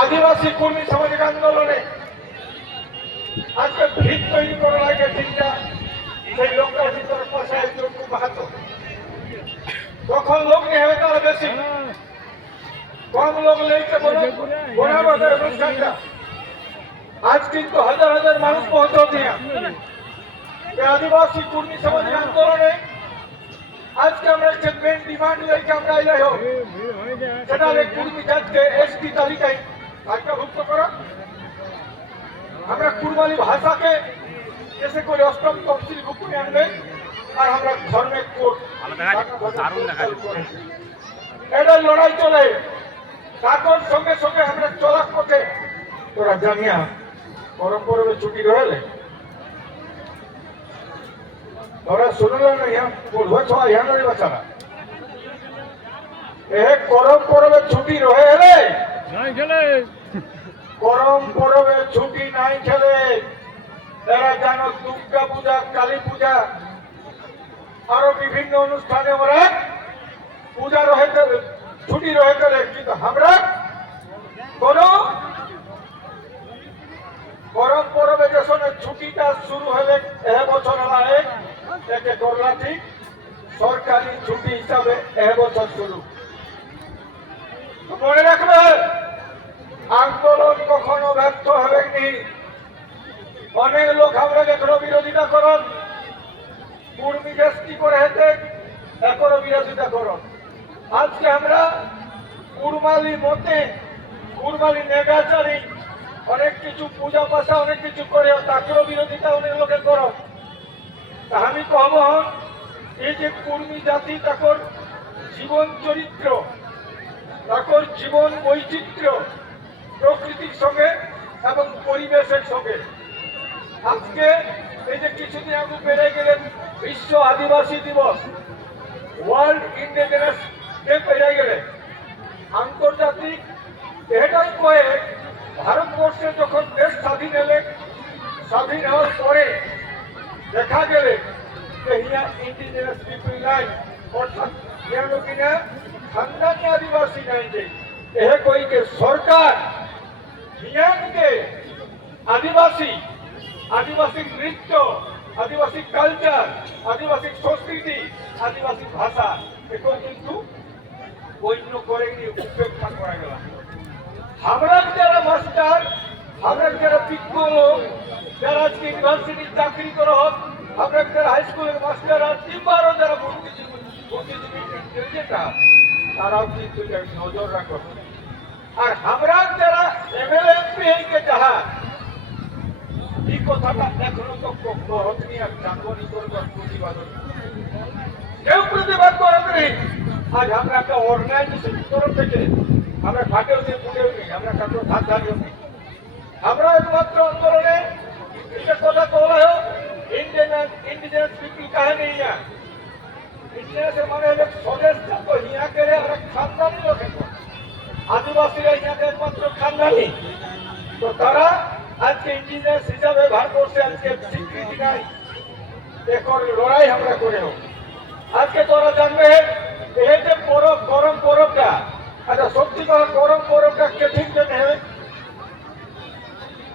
আদিবাসী কর্মী সামাজিক আন্দোলনে আজকে ভিত তৈরি করা লাগে তিনটা, সেই লোকটার ভিতরে পাশে একজন মাহাতো তখন লোক নিয়ে হবে তারা বেশি, কম লোক লেগেছে অনুষ্ঠানটা। আজ কিন্তু হাজার হাজার মানুষ পৌঁছতে আদিবাসী কর্মী সামাজিক আন্দোলনে আজকে আমরা যে মেন ডিমান্ড লেগে আমরা এলাই হোক। সেটা হলে কুর্মী জাতকে এসটি তালিকায় তালিকাভুক্ত করা। আমরা কুরবানি ভাষাকে এসে করে অষ্টম তফসিল ভুক্তি আনবে আর আমরা ধর্মের কোর্ট এটা লড়াই চলে। তারপর সঙ্গে সঙ্গে আমরা চলার পথে তোরা জানিয়া গরম পরবে ছুটি রয়েলে তোরা ইয়া বলব ছয় ইয়া নড়ি বাচ্চারা এ গরম পরবে ছুটি রয়ে এলে। গরম পরবে ছুটি নাই খেলে। এরা জানো দুর্গা পূজা কালী পূজা। আরও বিভিন্ন অনুষ্ঠানে ওরা পূজা রয়ে গেলে ছুটি রয়ে গেলে কিন্তু আমরা কোন গরম পরবে যখন ছুটিটা শুরু হলে এ বছর নয় একে করলা ঠিক সরকারি ছুটি হিসাবে এ বছর শুরু। মনে রাখবে, আন্দোলন কখনো ব্যর্থ হবে নি অনেক লোক আমরা এখনও বিরোধিতা করন। কুর্মী কি করে হেতে এখনও বিরোধিতা করন। আজকে আমরা কুরমালি মতে, কুরমালি নেগাচারি, অনেক কিছু পূজা পাশা অনেক কিছু করে তাকেও বিরোধিতা অনেক লোকে করো তা আমি কহব এই যে কুর্মী জাতি, তাকর জীবন চরিত্র, তাকর জীবন বৈচিত্র্য প্রকৃতির সঙ্গে এবং পরিবেশের সঙ্গে। আজকে এই যে কিছুদিন আগে বেড়ে গেলেন বিশ্ব আদিবাসী দিবস ওয়ার্ল্ড ইন্ডিজেনাস ডে পেরে গেলেন আন্তর্জাতিক এটাই কয়ে ভারতবর্ষে যখন দেশ স্বাধীন এলে, স্বাধীন হওয়ার পরে দেখা গেলে ইন্ডিজিনাস পিপল নাই, অর্থাৎ খানদানি আদিবাসী নাই যে এ কইকে সরকার হিয়াকে আদিবাসী আদিবাসী নৃত্য, আদিবাসী কালচার আদিবাসী সংস্কৃতি, আদিবাসী ভাষা এগুলো কিন্তু গণ্য করে উপেক্ষা করা গেল। আমরা যারা মাস্টার আমরা যারা বিজ্ঞ লোক যারা আজকে ইউনিভার্সিটির চাকরি করা হোক, আমরা যারা হাই স্কুলের মাস্টার আর কিংবারও যারা বুদ্ধিজীবী বুদ্ধিজীবী ইন্টেলিজেন্টার তারাও কিন্তু নজর রাখো। আর আমরা যারা এমএলএ এমপি হইকে যাহা এই কথাটা এখনও তো গ্রহণ নিয়ে জানবনি করবার প্রতিবাদ কেউ প্রতিবাদ করেনি আজ আমরা একটা অর্গানাইজেশন তরফ থেকে, আমরা ঘাটেও নেই পুটেও নেই, আমরা কারও ধার ধারিও নেই। আমরা একমাত্র আন্দোলনে এটা কথা বলা হোক, ইন্ডিয়ান ইন্ডিজিনাস পিপল কাহে নেই ইয়া ইন্ডিয়ানের মানে হলো স্বদেশ জাত হিয়াকে আমরা খানদানি লোকে আদিবাসীরা হিয়াকে একমাত্র খানদানি। তো তারা আজকে ইন্ডিজিনাস হিসাবে ভারতবর্ষে আজকে স্বীকৃতি নাই। এখন লড়াই আমরা করে হোক। আজকে তোরা জানবে, এই যে পরব গরম পরবটা আচ্ছা সত্যি কথা গরম পরবটা কে ঠিক জন্য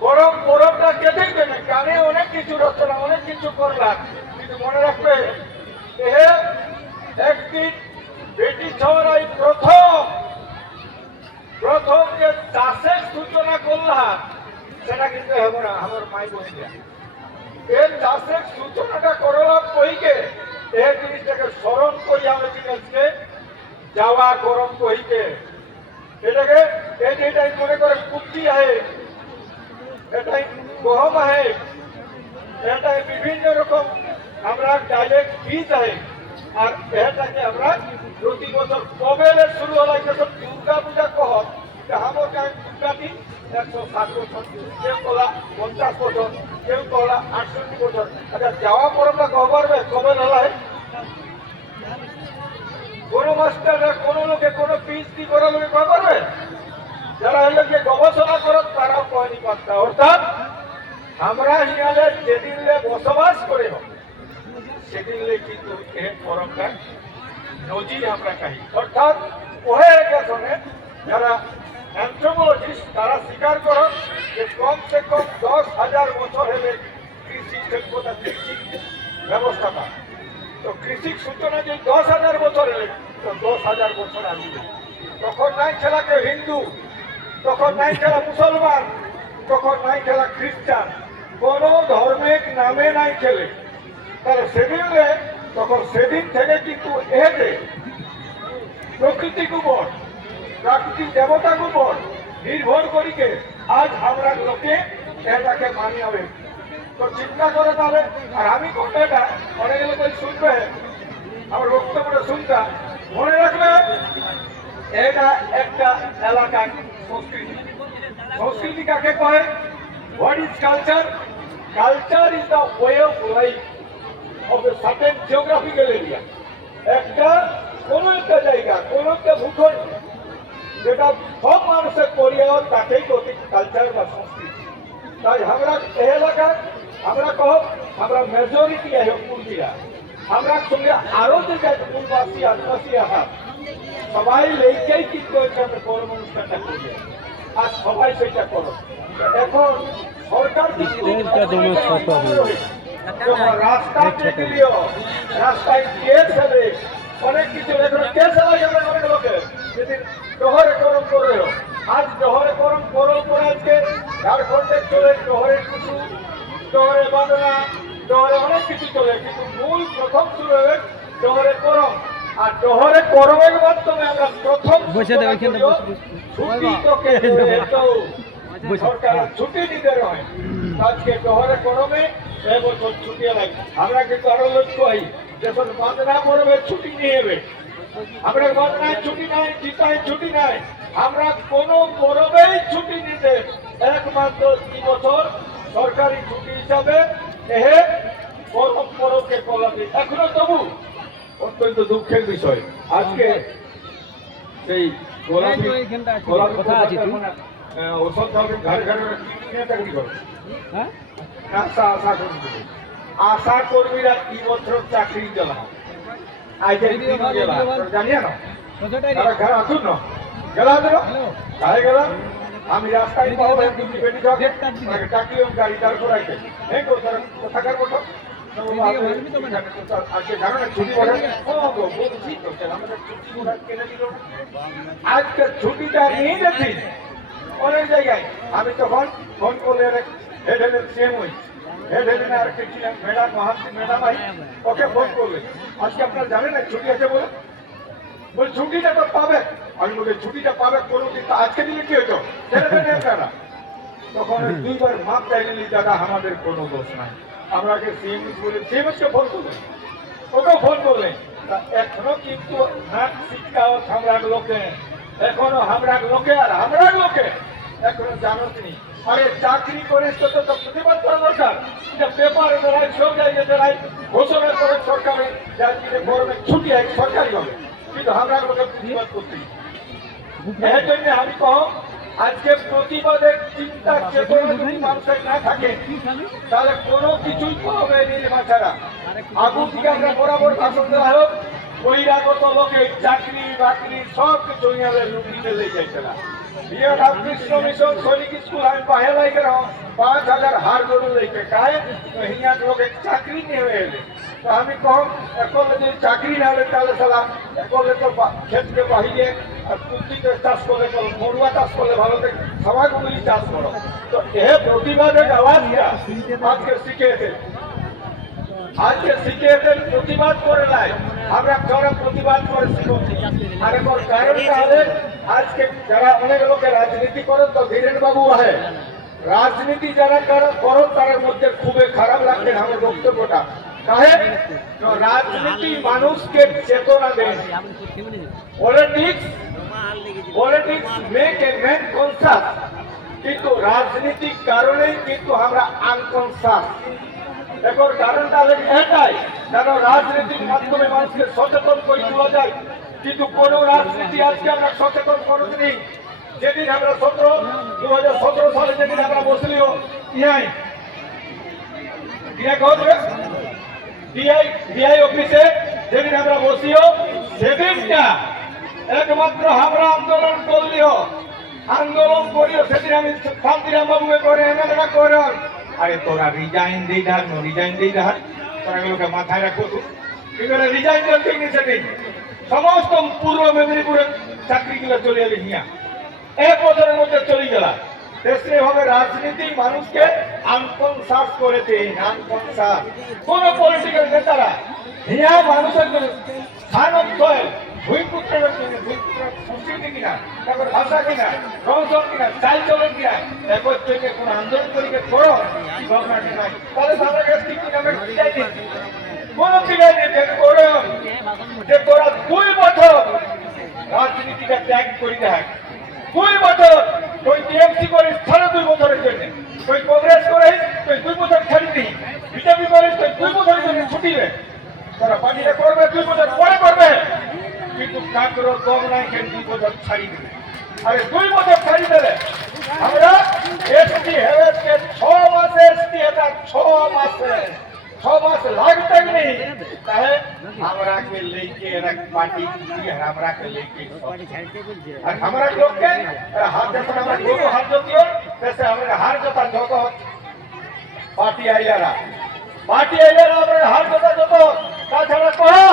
গরম পরবটা কে ঠিক জন্য কানে অনেক কিছু রচনা, অনেক কিছু করলাম কিন্তু মনে রাখবে, এ একদিন ব্রিটিশ ছড়াই প্রথম প্রথম যে চাষের সূচনা করলাম, সেটা কিন্তু হবে না, আমার মাই বসিয়া এর চাষের সূচনাটা করলাম কইকে এই জিনিসটাকে স্মরণ করি আমরা জিনিসকে যাওয়া গরম কহিকে এটাকে এই যে এটাই মনে করে কুপ্তি আহে এটাই গহম আহে। এটাই বিভিন্ন রকম আমরা ডাইরেক্ট বীজ আহে। আর এটাকে আমরা প্রতি বছর কবেলে শুরু হলো যখন দুর্গা পূজা কহ দুর্গা দিন একশো ষাট বছর, কেউ তোলা পঞ্চাশ বছর, কেউ তোলা আটষট্টি বছর। আচ্ছা যাওয়া পরবটা কহ পারবে কবে নলায়? কোন মাস্টাররা কোন লোকে কোন পিএইচডি করা লোকে কয় পারবে যারা হলো যে গবেষণা করত তারা কয়নি পারতা অর্থাৎ, আমরা হিয়ালে যেদিন বসবাস করে হবে সেদিনলে কিন্তু এ পরমটা নজির আমরা কাহি। অর্থাৎ ওহে গেছনে যারা অ্যান্থ্রোপোলজিস্ট তারা স্বীকার করো যে কমসে কম দশ হাজার বছর হেলে কৃষি সভ্যতা কৃষি ব্যবস্থাটা তো কৃষি সূচনা যে দশ হাজার বছর এলে তো দশ হাজার বছর আসবে তখন নাই খেলাকে হিন্দু তখন নাই খেলা মুসলমান, তখন নাই খেলা খ্রিস্টান। কোন ধর্মের নামে নাই খেলে। তাহলে সেদিনলে, তখন সেদিন থেকে কিন্তু এতে প্রকৃতির উপর প্রাকৃতিক দেবতার উপর নির্ভর করিকে আজ আমরা লোকে এটাকে মানি হবে তো চিন্তা করে তাহলে, আর আমি কথাটা অনেক লোক শুনবে, আমার বক্তব্যটা শুনতা মনে রাখবে, এটা একটা এলাকার সংস্কৃতি সংস্কৃতি কাকে কয়? What is culture culture is the way of life of a certain geographical area একটা কোন একটা জায়গা, কোন একটা ভূখণ্ড যেটা সব মানুষের করিয়া তাকেই কালচার বা সংস্কৃতি। তাই আমরা এই এলাকার, আমরা কহ, আমরা মেজরিটি আহ কুর্দিরা আমরা সঙ্গে আরও যে কুলবাসী, আদিবাসী আহা সবাই লেকেই কিন্তু এখানে কর্ম অনুষ্ঠানটা করি আর সবাই সেটা করো। এখন সরকার রাস্তা কেটে দিও রাস্তায় কেস হবে অনেক কিছু এখন কেস হবে যাবে অনেক লোকের যেদিন শহরে গরম করে আজ শহরে গরম গরম করে আজকে ঝাড়খণ্ডে চলে শহরে কিছু শহরে বাদনা শহরে অনেক কিছু চলে কিন্তু মূল প্রথম শুরু হবে শহরে গরম। আর শহরে গরমের মাধ্যমে আমরা প্রথম বসে। ছুটি সরকার হ্যাঁ। ছুটি দিতে হয় আজকে শহরে গরমে এবছর ছুটি লাগে আমরা কিন্তু আরও লক্ষ্য হই যখন ছুটি নিয়ে নেবে। আমরা বাঁধনায় ছুটি নাই চিতায় ছুটি নাই। আমরা কোনো পরবেই ছুটি নিতে একমাত্র দুই বছর সরকারি ছুটি হিসাবে এহে গরম পরবকে কলাবে এখনও তবু অত্যন্ত দুঃখের বিষয়। আজকে সেই গোলাপি এই যে ওইখানটা আছে, গোলাপি কোথায় আছিস তুই? পোশাকটা আহ, ওষুধ খাবে ঘরে ঘরে চাকরি করো। হ্যাঁ? আশা আশা কর্মী আশা কর্মীরা কি বছর চাকরি। জানিয়ে না তারা ঘরে আসুন না। গেলা গেলা। আমি রাস্তায় থাকে। তাকে ডাকলিও গাড়ি দাঁড় করাইতে তো তারা কোথাকার মতো ভিডিও বানবি তো মানে? আজকে জানো না ছুটি পড়ে ও গো বলছি তো স্যার, আমাদের ছুটি ওরা কেনে দিল না। আজকে ছুটিটা নিয়ে যাচ্ছি অনেক জায়গায় আমি তখন ফোন করলে হেড হেডেন ভাই ওকে ফোন করলে জানেন ছুটি আছে বলে ছুটিটা তো পাবে আমি বলি ছুটিটা পাবে কোনো আজকে দিলে কি হতো তখন দুইবার মাপ চাইলে নি, দাদা আমাদের কোনো দোষ নাই আমাকে সিএমএস বলে সিএমএসকে ফোন করলেন ওকে ফোন করলেন এখনও কিন্তু নাক শিক্ষাও হামরার লোকে, এখনও হামরার লোকে আর হামরার লোকে এখনও জানোস নি। আরে চাকরি করে তো তো প্রতিবাদ করা দরকার। যে পেপারে বেড়ায় সব জায়গায় বেড়ায় ঘোষণা করে সরকারে যে আজকে গরমে ছুটি হয় সরকারি হবে কিন্তু হামরার লোকে প্রতিবাদ করতেই এর জন্য আমি কহ আজকে প্রতিবাদের চিন্তা চেতনা যদি মানুষের না থাকে তাহলে কোনো কিছুই হবে নির্মা ছাড়া আগুন থেকে আমরা বরাবর ভাষণ দেওয়া হোক বহিরাগত লোকের চাকরি বাকরি সব কিছু লুকিয়ে লেগে যাইছে না। বিয়ে রামকৃষ্ণ মিশন সৈনিক স্কুল আমি বাহে লাইকে রহ পাঁচ হাজার হার গরু লেগে কায় তো হিয়ার লোকে চাকরি নিয়ে এলে। তো আমি কম একলে যদি চাকরি না হলে তাহলে সালা একলে তো বা- ক্ষেত্রে বাহিরে আর পুঁজিতে চাষ করলে চলো মরুয়া চাষ করলে ভালো থেকে সবাইগুলি চাষ করো। তো এ প্রতিবাদের আওয়াজটা আজকে শিখেছে আজকে শিখেছেন প্রতিবাদ করে নাই। আমরা যারা প্রতিবাদ করে শিখছি আর এখন কারণটা হলে আজকে যারা অনেক লোকে রাজনীতি করেন, তো ধীরেন বাবু আহে রাজনীতি যারা কারও তার মধ্যে খুবই খারাপ লাগছে আমার বক্তব্যটা। কাহে রাজনীতি মানুষকে চেতনা দেয়। Politics politics make a man conscious কিন্তু রাজনীতির কারণেই কিন্তু আমরা আনকনসাস এখন কারণটা হলো এটাই কারণ রাজনীতির মাধ্যমে মানুষকে সচেতন করে তোলা যায়। কিন্তু কোন রাজনীতি আজকে আমরা সচেতন করিনি যেদিন আমরা সতেরো দু হাজার সতেরো সালে যেদিন আমরা বসলিও অফিসে যেদিন আমরা বসিও সেদিনটা একমাত্র আমরা আন্দোলন করলিও, আন্দোলন করিও সেদিন আমি শান্তিরাম করে এমএলএরা করে আরে। তোরা রিজাইন দিই ধার রিজাইন দিই ধার তোরা মাথায় রাখো। তো এগুলো রিজাইন ঠিক সেদিন। সমস্ত পূর্ব মেদিনীপুরের চাকরিগুলো চলে এলি হিয়া। এক বছরের মধ্যে চলে গেলা। হবে রাজনীতি মানুষকে আনকনসাস করেছে আনকনসাস কোন পলিটিক্যাল নেতারা হিয়া মানুষের স্থানত্ব ভূমিপুত্রের ভূমিপুত্রের সংস্কৃতি কিনা, তারপর ভাষা কিনা কিনা, চাল চলন কিনা এরপর থেকে কোন আন্দোলন করিকে করো গভর্নমেন্ট নাই। তাহলে কোন করো যে তোরা দুই বছর রাজনীতিটা ত্যাগ করিতে হয় দুই বছর তুই টিএমসি করিস সাড়ে দুই বছরের জন্য। তুই কংগ্রেস করিস, তুই দুই বছর ছাড়ি দিই বিজেপি করিস, তুই দুই বছরের জন্য ছুটিবে তোরা পার্টিটা করবে, দুই বছর পরে করবে। কিন্তু কাকর কম নাই, কেন দুই বছর ছাড়ি দিবে? আরে দুই বছর ছাড়ি দেবে। আমরা এসটি হেভেসকে ছ মাসে এসটি এটা ছ মাসে ছ মাস লাগতে নেই তাহলে আমরা के लेके रख पार्टी की हमरा के लेके আর আমরা লোককে হাত যখন আমরা লোক হাত জতিও তেসে আমরা হার জতা যত পার্টি আইলারা পার্টি আইলারা আমরা হার জতা যত তাছাড়া কহা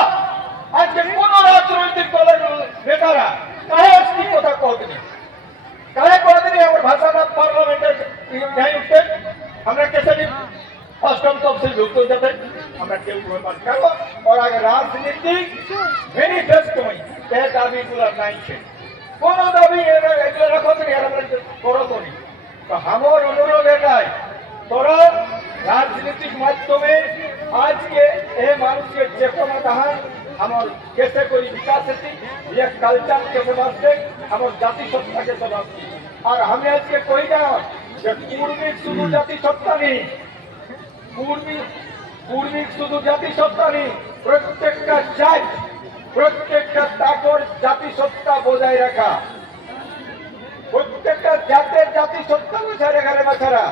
আজকে কোন রাজনৈতিক দলের নেতারা কাহে আজকে কথা কহতেনি কাহে কহতেনি আমার ভাষাটা পার্লামেন্টে ন্যায় উঠতে আমরা কেসে নিই অষ্টম তফসিল ভুক্ত যাতে আমরা কেউ কোনো পাচ্ছি কারণ ওর আগে রাজনীতিক ম্যানিফেস্টোই এ দাবিগুলো নাই ছিল কোন দাবি এরা এগুলো রাখো তো এরা করো তো নি। তো আমার অনুরোধ এটাই তোরা রাজনীতিক মাধ্যমে আজকে এ মানুষকে যে কোনো তাহার আমার কেসে করি বিকাশ এটি ये कल्चर कैसे बास्ते আমার জাতি সত্তা कैसे बास्ते আর আমি আজকে কই না যে পূর্বিক শুধু জাতি সত্তা নেই পূর্বী পূর্বিক শুধু জাতিসত্তা নেই প্রত্যেকটা জাত, প্রত্যেকটা তাকর জাতিসত্তা বজায় রাখা। প্রত্যেকটা জাতের জাতিসত্তা বজায় রাখা রে বাচ্চারা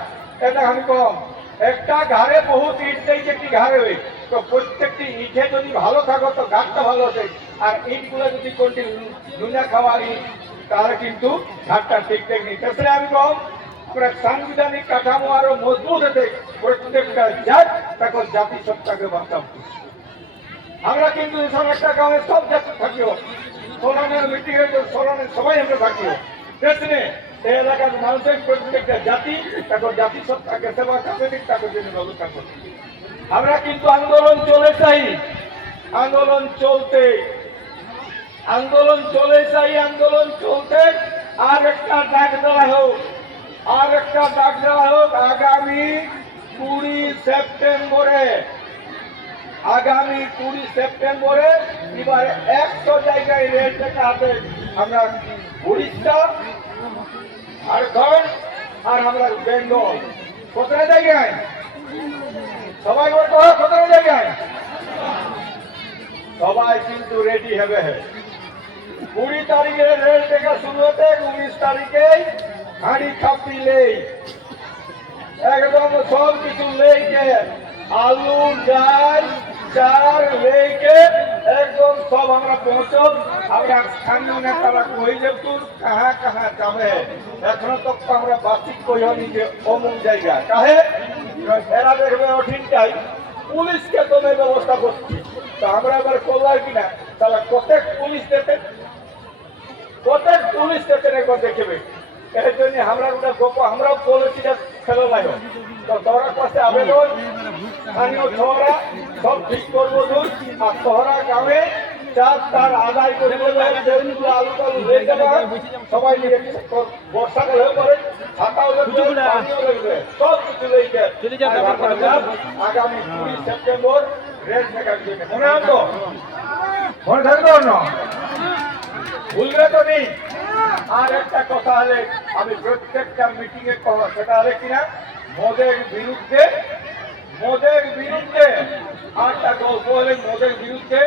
এটা আমি কম। একটা ঘাড়ে বহুত ইট দেই একটি ঘাড়ে হই তো প্রত্যেকটি ইটে যদি ভালো থাকো, তো ঘাটটা ভালো হবে আর ইটগুলো যদি কোনটি নুনা খাওয়া ইট তাহলে কিন্তু ঘাটটা ঠিক ঠিক নেই আমি কম সাংবিধানিক কাঠামো আরও মজবুত হতে প্রত্যেকটা জাত তাকে জাতিসত্তাকে বাঁচাব আমরা কিন্তু এসব একটা গ্রামে সব জাতি থাকিও। সোলানের মিটিং এর সোলানের সবাই আমরা থাকিও। দেশে এই এলাকার মানুষের প্রত্যেকটা জাতি তাকে জাতিসত্তাকে সেবা করবে তাকে জন্য ব্যবস্থা করবে আমরা কিন্তু আন্দোলন চলে চাই। আন্দোলন চলতে। আন্দোলন চলে চাই, আন্দোলন চলতে। আর একটা ডাক দেওয়া হোক। আর একটা ডাক দেওয়া হোক আগামী কুড়ি সেপ্টেম্বরে, আগামী কুড়ি সেপ্টেম্বরে এবারে একশো জায়গায় রেল হাতে আমরা উড়িষ্যা, ঝাড়খণ্ড আর আমরা বেঙ্গল। কোথায় জায়গায়। সবাই বলতে, হয় কোথায় জায়গায়। সবাই কিন্তু রেডি হবে। কুড়ি তারিখে রেল দেখা শুরু হতে, উনিশ তারিখে হাঁড়ি খাপি লেই একদম সব কিছু লেইকে আলু, ডাল, চাল লেইকে একদম সব আমরা পৌঁছব। আমরা স্থানীয় নেতারা কই যে তুই কাহা কাহা যাবে? এখনও তো আমরা বাসিক কইনি যে অমুক জায়গা। কাহে? এরা দেখবে ওঠিনটাই পুলিশকে তোমরা ব্যবস্থা করছি। তো আমরা এবার করলাম কিনা তাহলে প্রত্যেক পুলিশ দেতে প্রত্যেক পুলিশ স্টেশন একবার দেখবে এর জন্য আমরা ওটা গোপ আমরাও পলিসিটা ফেলো নাই তো তোরা কাছে আবেদন স্থানীয় শহরা সব ঠিক করব দূর। আর শহরা গ্রামে চার তার আদায় করে আলু টালু হয়ে যাবে সবাই মিলে বর্ষাকাল হয়ে পড়ে ছাতাও লাগবে সব কিছু লেগে। আগামী কুড়ি সেপ্টেম্বর রেড মেকার জন্য মনে হয় তো মনে থাকবে না ভুলবে তো নেই। আর একটা কথা হলে, আমি প্রত্যেকটা মিটিং এ কথা সেটা হলে কিনা? মদের বিরুদ্ধে মদের বিরুদ্ধে আরটা গল্প হলে মদের বিরুদ্ধে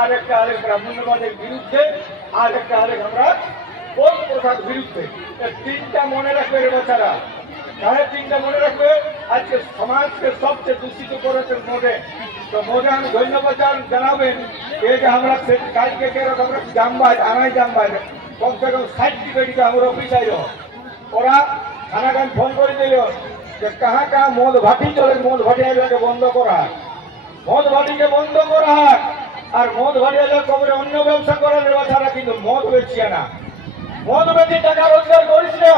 আর একটা হলে ব্রাহ্মণ্যবাদের বিরুদ্ধে আর একটা হলে আমরা কোন প্রথার বিরুদ্ধে তিনটা মনে রাখবে রে বাচ্চারা। সাহেব চিন্তা মনে রাখবে, আজকে সমাজকে সবচেয়ে দূষিত করেছেন মোদে। তো মোদে আমি ধন্যবাদ জানাবেন। এই যে আমরা কাজকে কেরকম জামবাজ আনাই জামবাজ কমসে কম ষাটটি বেটিকে আমার অফিস আইল। ওরা থানাগান ফোন করে দিল যে, কাহা কাহা মদ ভাটি চলে, মদ ভাটি আইলাকে বন্ধ করা। মদ ভাটিকে বন্ধ করা। আর মদ ভাটি আইলে কবরে অন্য ব্যবসা করা দেওয়া ছাড়া কিন্তু মদ বেচিয়ে না। মদ বেচি টাকা রোজগার করিস না,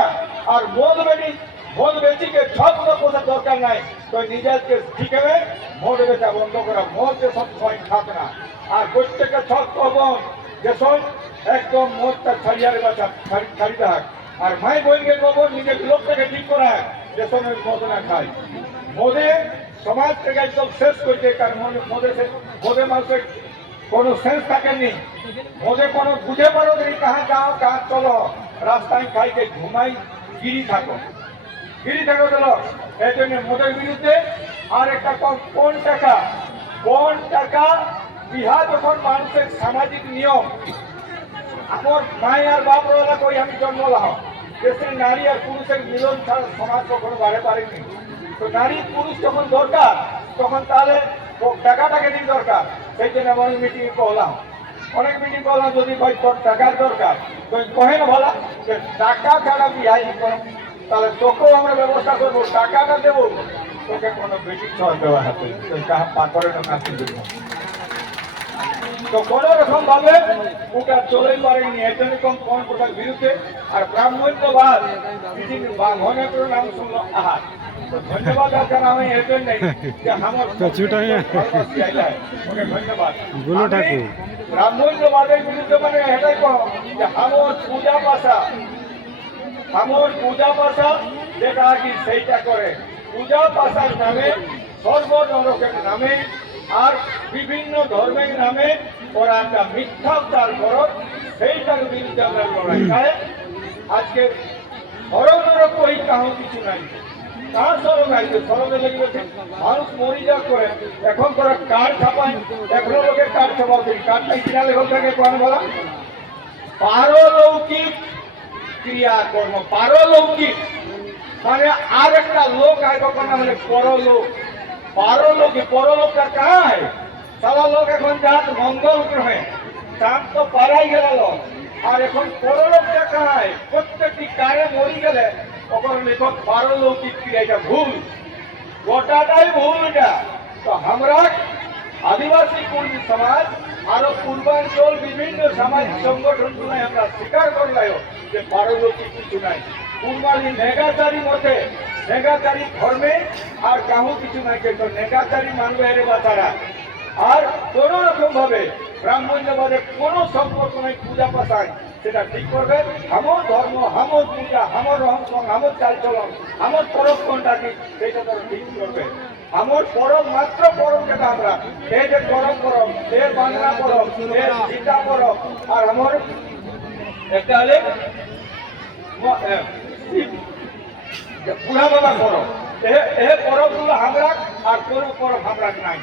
আর মদ বেচি মদ বেচিকে সব পোষার দরকার নাই। তো নিজেকে শিখেবে মদ বেচা বন্ধ করা। মদকে সব সময় খাত না। আর প্রত্যেকটা সব কবন যে শোন একদম মদটা ছাড়িয়ারে বাঁচা ছাড়ি- থাক আর মাই বইকে কবন নিজের লোকটাকে ঠিক করা, যে শোন মদ না খায়। মদে থেকে একদম শেষ করছে কারণ মদে মদে মানুষের কোনো সেন্স থাকেনি। মদে কোনো বুঝে পারো যে কাহা যাও, কাহা চলো, রাস্তায় খাইকে ঘুমাই, গিরি থাকো। গিরি থাকো চলো এই জন্য মদের বিরুদ্ধে আর একটা কোন টাকা? কোন টাকা বিহা যখন মানুষের সামাজিক নিয়ম আমার মাই আর বাপ রোলা কই আমি জন্ম লাও দেশের নারী আর পুরুষের মিলন ছাড়া সমাজ কখনো বাড়ে পারেনি। তো নারী পুরুষ যখন দরকার, তখন তাহলে টাকাটাকে দিন দরকার। সেই জন্য আমি মিটিং করলাম। অনেক মিটিং করলাম, যদি তোর টাকার দরকার তো কহে না বলা, যে টাকা ছাড়া বিহাই করো তাহলে তোকেও আমরা ব্যবস্থা করব, টাকাটা দেবো। তোকে কোনো বেশি ছয় দেওয়া কাহা পাথরের নাচি দেবো। তো কোন রকম ভাবে ওটা চলেই পারেনি এর জন্য কম কোন প্রকার বিরুদ্ধে? আর ব্রাহ্মণ্যবাদ মনে করে নাম শুনলো আহার ধন্যবাদ আর জানাব এর জন্য যে আমার ধন্যবাদ। আমি ঠাকুর। ব্রাহ্মণ্যবাদের বিরুদ্ধে মানে এটাই কম যে আমার পূজা পাশা। আমার পূজা পাশা যেটা কি সেইটা করে। পূজা পাশার নামে সর্ব নামে আর বিভিন্ন ধর্মের নামে ওরা একটা মিথ্যা মিথ্যাচার করো, সেইটার বিরুদ্ধে আমরা লড়াই। তাই আজকে সরব নরক ওই কাহো কিছু নাই। কার নাই যে সরবে লেগেছে মানুষ মরি যা করে, এখন তোরা কার ছাপায়? এখনও লোকে কার ছাপাও কারটা কিনা লেখক থাকে কোন বলা? পারলৌকিক ক্রিয়াকর্ম, পারলৌকিক। মানে আর একটা লোক আয় কখন না মানে পরলোক। পারলৌকিক পরলোকটা কায় সারা লোক এখন যাত মঙ্গল গ্রহে চাঁদ তো পারাই গেল। আর এখন পরলোকটা কায় প্রত্যেকটি কারে মরি গেলে, তখন লেখক পারলৌকিক ক্রিয়া এটা ভুল। গোটাটাই ভুল এটা। তো আমরা আদিবাসী কর্মী সমাজ, আরও পূর্বাঞ্চল বিভিন্ন সামাজিক সংগঠনগুলো আমরা স্বীকার করলাম যে পারলৌকিক কিছু নাই। কুরবানি নেগাচারি মতে, নেগাচারি ধর্মে আর কাহু কিছু নাই কিন্তু নেগাচারি মানবে এর বাচ্চারা আর কোন রকম ভাবে ব্রাহ্মণ্যবাদের কোন সম্পর্ক নাই, পূজা পাশায়। সেটা ঠিক করবে। আমার ধর্ম আমার পূজা আমার রহস্য আমার চালচলন আমার পরব কোনটা কি সেটা তারা ঠিক করবে। আমার পরব মাত্র পরব যেটা আমরা এই যে গরম পরব এ বাংলা পরব এ সীতা পরব আর আমার একটা হলে বুড়া বাবা পরব। এ- এ পরবগুলো আমরা আর কোনো পরব আমরা নাই।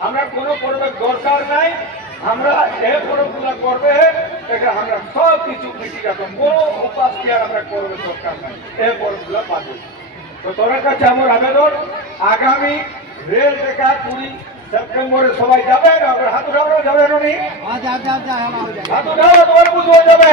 আমরা কোনো পরবের দরকার নাই। আমরা এ পরবগুলো করবে এটা আমরা সব কিছু মিটি যাব কোনো উপাস কি আর আমরা করবে দরকার নাই। এ পরবগুলো পাবো তো তোর কাছে আমার আবেদন আগামী রেল দেখা কুড়ি সেপ্টেম্বরে সবাই যাবে না আমরা হাত উঠাবো যাবে নি হাত উঠাবো তোমার বুঝব যাবে।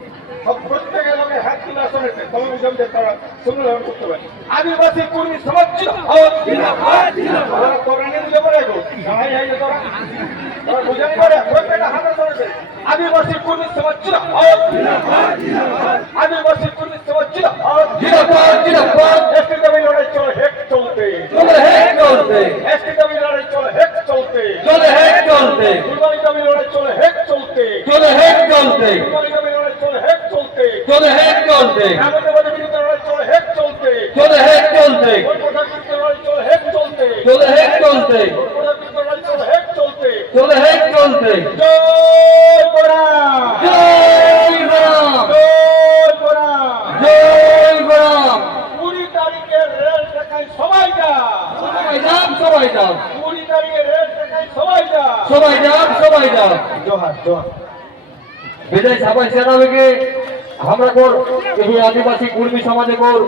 প্রত্যেকের লোকে হাত তুলে তবে বুঝলাম যে তারা আমি করতে পারে। আদিবাসী কর্মী সমাজ তোরা বুঝে পড়ে গো। তোরা তোরা বুঝে পড়ে প্রত্যেকটা হাতে শুনেছে আদিবাসী কর্মী সমাজ আদিবাসী কর্মী সমাজ এসটি দাবি লড়াই চলে হেক চলতে। এসটি দাবি লড়াই চলে হেক চলতে। চলে হেক চলতে। কুরবানি দাবি লড়াই চলে হেক চলতে। নাগরিকবাদের বিরুদ্ধে চলতে চলে হেক চলতে চলে হেক চলতে চলে হেক চলতে চলে হেক চলতে জয় গোরা জয় রাম জয় গোরা জয় গোরা কুড়ি তারিখের রেল দেখায় সবাই যা। সবাই যান সবাই যান কুড়ি তারিখের রেল দেখায় সবাই যা। সবাই যান সবাই যান জোহার জোহার। সবাই সেনাবেগে আমরা কর। এই আদিবাসী কুর্মী সমাজে কর।